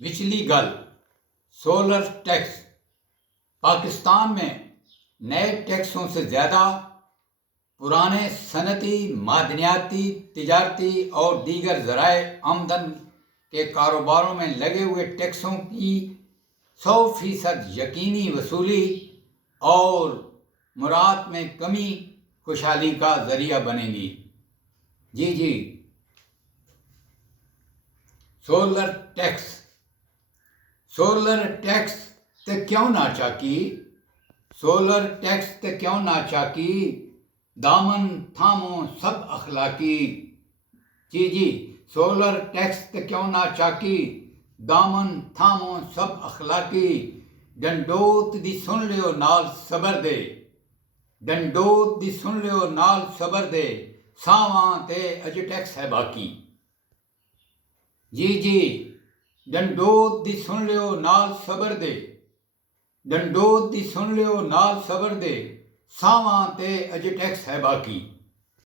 विचली गल solar tax. Pakistan में नए टैक्सों से ज़्यादा पुराने सनती, मादनियाती, तिजारती और दीगर ज़राए आमदन के कारोबारों में लगे हुए टैक्सों की 100% यकीनी वसूली और मुराद में कमी खुशहाली का ज़रिया बनेगी। जी, सोलर टैक्स ते क्यों ना चाकी, सोलर टैक्स ते क्यों ना चाकी, दामन थामो सब अखलाकी। जी, सोलर टैक्स ते क्यों ना चाकी, दामन थामो सब अखलाकी। डंडोत दी सुन लियो नाल सबर दे, डंडोत दी सुन लियो नाल सबर दे, सावां ते अज टैक्स है बाकी। जी, डंडोत दी सुन लियो नाल सबर दे, डंडोत दी सुन लियो नाल सबर दे, सावां ते अज टैक्स है बाकी।